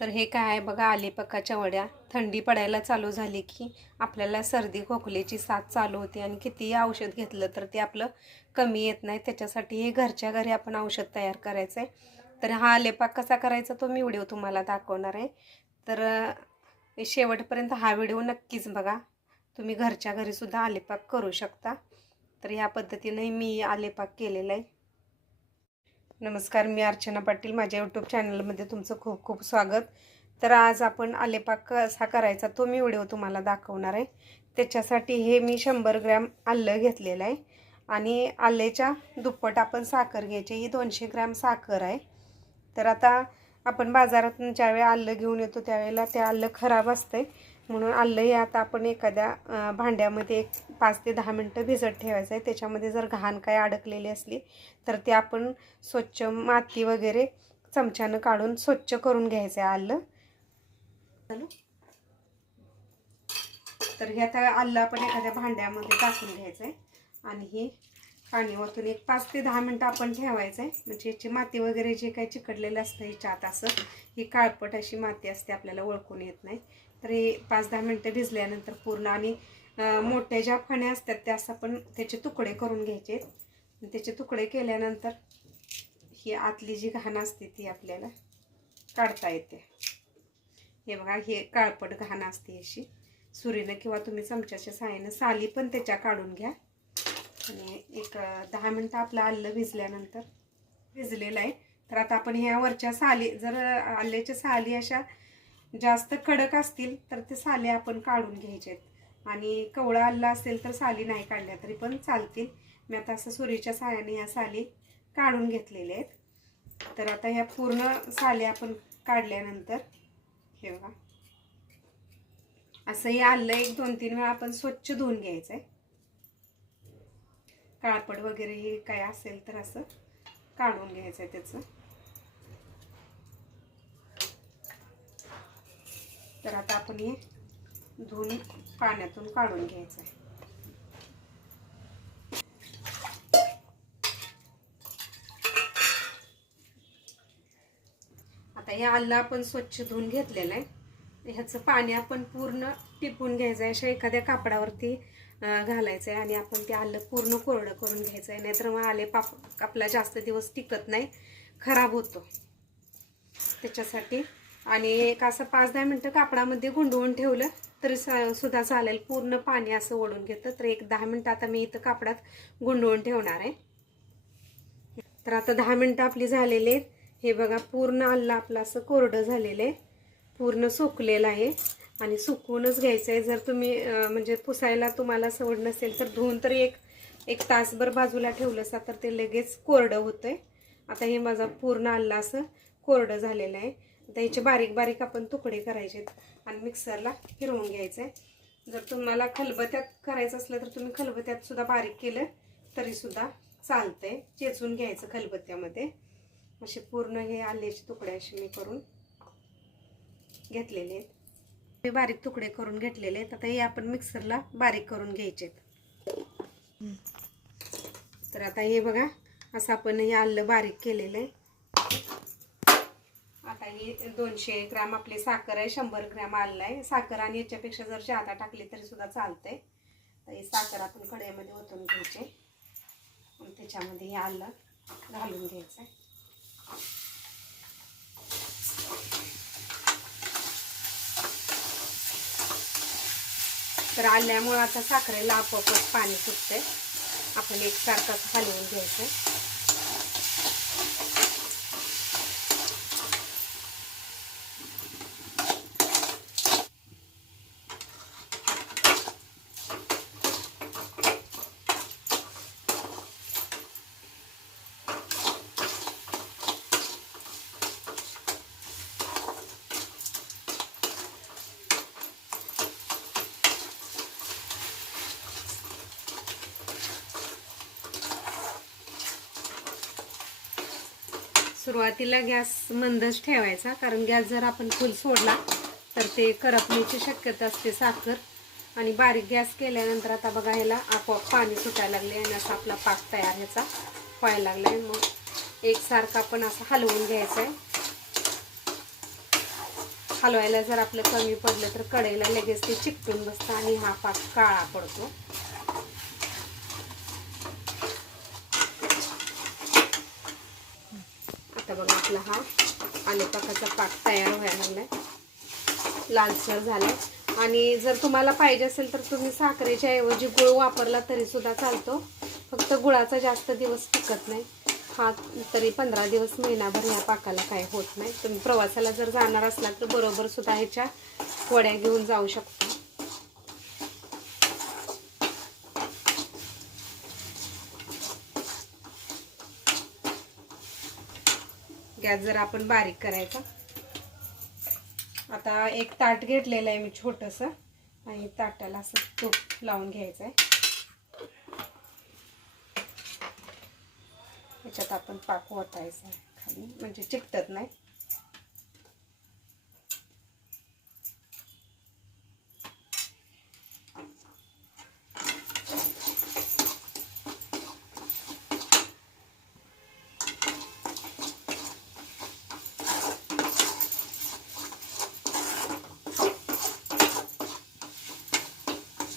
तर हे काय आहे बघा आलेपकाच्या वड्या. थंडी पडायला चालू झाली की आपल्याला सर्दी खोकल्याची साथ चालू होते आणि कितीही औषध घेतलं तर ते आपलं कमी येत नाही. त्याच्यासाठी हे घरच्या घरी आपण औषध तयार करायचं आहे तर हा आलेपाक कसा करायचा तो मी व्हिडिओ तुम्हाला दाखवणार आहे. तर शेवटपर्यंत हा व्हिडिओ नक्कीच बघा. तुम्ही घरच्या घरीसुद्धा आलेपाक करू शकता. तर ह्या पद्धतीने मी आलेपाक केलेला आहे. नमस्कार मी अर्चना पाटील. माझ्या यूट्यूब चॅनलमध्ये तुमचं खूप खूप स्वागत. तर आज आपण आलेपाक कसा करायचा तो मी व्हिडिओ तुम्हाला दाखवणार आहे. त्याच्यासाठी हे मी शंभर ग्रॅम आलं घेतलेलं आहे. आणि आल्याच्या दुप्पट आपण साखर घ्यायची ही दोनशे ग्रॅम साखर आहे. तर आता आपण बाजारातून ज्यावेळी आलं घेऊन येतो त्यावेळेला ते आलं खराब असतंय. म्हणून आलं हे आता आपण एखाद्या भांड्यामध्ये एक पाच ते दहा मिनटं भिजत ठेवायचं आहे त्याच्यामध्ये जर घाण काय अडकलेली असली तर ते आपण स्वच्छ माती वगैरे चमच्यानं काढून स्वच्छ करून घ्यायचं आहे आलं. चालू तर हे आता आलं आपण एखाद्या भांड्यामध्ये टाकून घ्यायचं आहे आणि हे पाणी ओतून एक पाच ते दहा मिनटं आपण ठेवायचं आहे म्हणजे याची माती वगैरे जे काही चिकटलेलं असतं याच्या आत असं ही काळपट अशी माती असते आपल्याला ओळखून येत नाही. तर हे पाच दहा मिनटं भिजल्यानंतर पूर्ण आणि मोठ्या ज्या फण्या असतात त्या असं आपण त्याचे तुकडे करून घ्यायचे. त्याचे तुकडे केल्यानंतर ही आतली जी घाण असते ती आपल्याला काढता येते. हे बघा हे काळपट घाण असते अशी. सुरीनं किंवा तुम्ही चमच्याच्या साह्यानं साली पण त्याच्या काढून घ्या. आणि एक दहा मिनटं आपलं आलं भिजल्यानंतर भिजलेलं आहे. तर आता आपण ह्या वरच्या साली जर आल्याच्या साली अशा जास्त कडक असतील तर ते साले आपण काढून घ्यायचे आहेत आणि कवळा आल्ला असेल तर साली नाही काढल्या तरी पण चालतील. मी आता असं सुरीच्या साह्याने ह्या साली काढून घेतलेल्या आहेत. तर आता ह्या पूर्ण साली आपण काढल्यानंतर हे बघा. असं हे आलं एक दोन तीन वेळा आपण स्वच्छ धुवून घ्यायचं आहे काळपड वगैरे हे काय असेल तर असं काढून घ्यायचं आहे त्याचं. तर आता आपण हे धुवून पाण्यातून काढून घ्यायचं आहे. आता हे आलं आपण स्वच्छ धुवून घेतलेलं आहे. ह्याचं पाणी आपण पूर्ण टिपून घ्यायचं आहे. अशा एखाद्या कापडावरती घालायचं आहे आणि आपण ते आलं पूर्ण कोरडं करून घ्यायचं आहे. नाहीतर मग आले पाप आपला जास्त दिवस टिकत नाही. खराब होतो. त्याच्यासाठी आणि एक असं पाच दहा मिनटं कापडामध्ये गुंडवून ठेवलं तरी सुद्धा चालेल. पूर्ण पाणी असं ओढून घेतं तर एक दहा मिनटं आता मी इथं कापडात गुंडवून ठेवणार आहे. तर आता दहा मिनटं आपली झालेली आहेत. हे बघा पूर्ण आल्ला आपलं असं कोरडं झालेलं आहे. पूर्ण सुकलेलं आहे. आणि सुकवूनच घ्यायचं आहे. जर तुम्ही म्हणजे पुसायला तुम्हाला सवड नसेल तर धुवून तर एक एक तासभर बाजूला ठेवलं ठेवलंसा तर ते लगेच कोरडं होतंय. आता हे माझा पूर्ण आल्ला असं कोरडं झालेलं आहे. आता बारीक बारीक आपण तुकडे करायचे आहेत आणि मिक्सरला फिरवून घ्यायचं आहे जर तुम्हाला खलबत्यात करायचं असलं तर तुम्ही खलबत्यात सुद्धा बारीक केलं तरीसुद्धा चालतं चालतंय. चेचून घ्यायचं खलबत्त्यामध्ये असे पूर्ण हे आल्याचे तुकडे असे मी करून घेतलेले आहेत. मी बारीक तुकडे करून घेतलेले आहेत. आता हे आपण मिक्सरला बारीक करून घ्यायचे तर आता हे बघा असं आपण हे आलं बारीक केलेलं आहे. आता ही दोनशे ग्रॅम आपली साखर आहे शंभर ग्रॅम आलं आहे. साखर आणि याच्यापेक्षा जर जादा टाकली तरी सुद्धा चालतंय. तर ही साखर आपण कढईमध्ये ओतून घ्यायचे. त्याच्यामध्ये हे आलं घालून घ्यायचं आहे तर आल्यामुळं आता साखरेला आपोआपच पाणी सुटतंय. आपण एकसारखंच हलवून घ्यायचं सुरुवातीला गॅस मंदच ठेवायचा कारण गॅस जर आपण फुल सोडला तर ते करपण्याची शक्यता असते साखर. आणि बारीक गॅस केल्यानंतर आता बघा ह्याला आपोआप पाणी सुटायला लागले आणि असा आपला पाक तयार ह्याचा व्हायला लागला आहे मग एकसारखा आपण असं हलवून घ्यायचं आहे हलवायला जर आपलं कमी पडलं तर कढईला लगेच ते चिकटून बसतं आणि हा पाक काळा पडतो आता बघा आपला हा. आलेपाकाचा पाक तयार व्हायला लागला आहे लालसर झाला आणि जर तुम्हाला पाहिजे असेल तर तुम्ही साखरेच्या ऐवजी गुळ वापरला तरीसुद्धा चालतो. फक्त गुळाचा जास्त दिवस टिकत नाही. हा तरी पंधरा दिवस महिनाभर ह्या पाकाला काय होत नाही. तुम्ही प्रवासाला जर जाणार असला तर बरोबर सुद्धा ह्याच्या वड्या घेऊन जाऊ शकता. गॅस जर आपण बारीक करायचा. आता एक ताट घेतलेलं आहे मी छोटंसं आणि ताटाला असं तूप लावून घ्यायचं आहे. ह्याच्यात आपण पाक ओतायचं आहे खाली. म्हणजे चिकटत नाही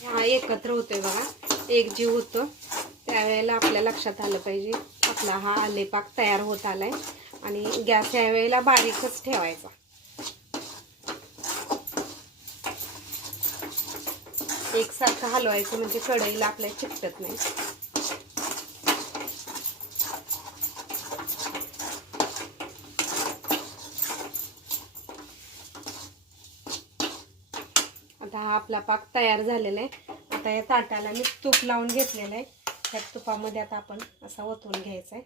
हा एकत्र होतोय बघा. एक जीव होतो. त्यावेळेला आपल्या लक्षात आलं पाहिजे. आपला हा आलेपाक तयार होत आलाय. आणि गॅस यावेळेला बारीकच ठेवायचा. एकसारखं हलवायचं म्हणजे कढईला आपल्या चिकटत नाही. आता हा आपला पाक तयार झालेला आहे. आता या ताटाला मी तूप लावून घेतलेलं आहे. त्या तुपामध्ये आता आपण असा ओतून घ्यायचा आहे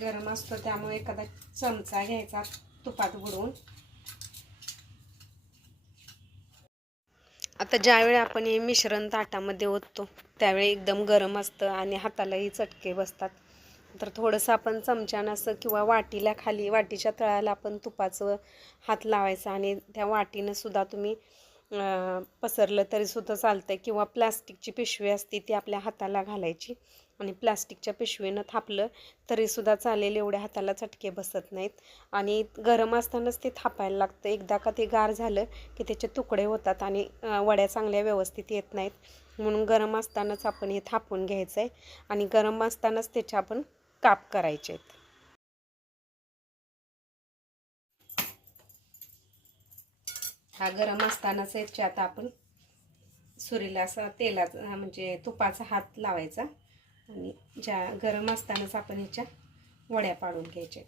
गरम असतो त्यामुळे एखादा चमचा घ्यायचा तुपात बुडवून. आता ज्यावेळी आपण हे मिश्रण ताटामध्ये ओततो त्यावेळी एकदम गरम असतं आणि हातालाही चटके बसतात. तर थोडंसं आपण चमच्यानं असं किंवा वाटीला खाली वाटीच्या तळाला आपण तुपाचं हात लावायचा आणि त्या वाटीनं सुद्धा तुम्ही पसरलं तरी सुद्धा चालतं किंवा प्लास्टिकची पिशवी असते ती आपल्या हाताला घालायची आणि प्लास्टिकच्या पिशवीनं थापलं तरीसुद्धा चालेल एवढ्या हाताला चटके बसत नाहीत. आणि गरम असतानाच ते थापायला लागतं. एकदा का ते गार झालं की त्याचे तुकडे होतात आणि वड्या चांगल्या व्यवस्थित येत नाहीत. म्हणून गरम असतानाच आपण हे थापून घ्यायचं आहे आणि गरम असतानाच त्याच्या आपण काप करायचे आहेत. हा गरम असतानाच याच्यात आपण सुरीला असा तेलाचा म्हणजे तुपाचा हात लावायचा आणि ज्या गरम असतानाच आपण ह्याच्या वड्या पाडून घ्यायच्या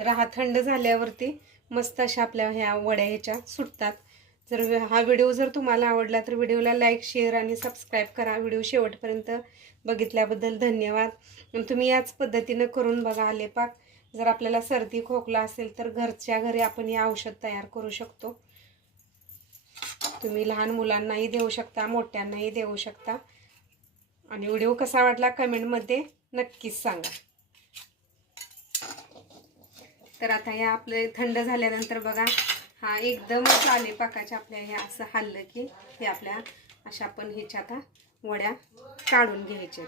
तर हा थंड झाल्यावरती मस्त अशा आपल्या ह्या वड्या ह्याच्या सुटतात. जर हा व्हिडिओ जर तुम्हाला आवडला तर व्हिडिओला लाईक शेअर आणि सबस्क्राईब करा. व्हिडिओ शेवटपर्यंत बघितल्याबद्दल धन्यवाद. तुम्ही याच पद्धतीनं करून बघा आले पाक जर आपल्याला सर्दी खोकला असेल तर घरच्या घरी आपण हे औषध तयार करू शकतो. तुम्ही लहान मुलांनाही देऊ शकता मोठ्यांनाही देऊ शकता. आणि व्हिडिओ कसा वाटला कमेंटमध्ये नक्कीच सांगा. तर आता हे आपले थंड झाल्यानंतर बघा हा एकदमच आले पाकाच्या आपल्या हे असं हल्लं की हे आपल्या अशा आपण ह्याच्या आता वड्या काढून घ्यायच्या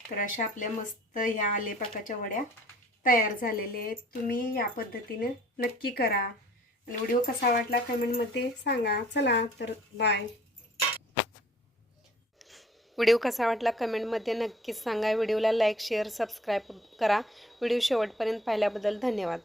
तर अशा आपल्या मस्त मस्त ह्या आलेपाकाच्या वड्या तयार झालेल्या आहेत. तुम्ही या पद्धतीने नक्की करा. आणि व्हिडिओ कसा वाटला कमेंटमध्ये सांगा. चला तर बाय. व्हिडिओ कसा वाटला कमेंटमध्ये नक्कीच सांगा. व्हिडिओला लाईक शेअर सबस्क्राईब करा. व्हिडिओ शेवटपर्यंत पाहिल्याबद्दल धन्यवाद.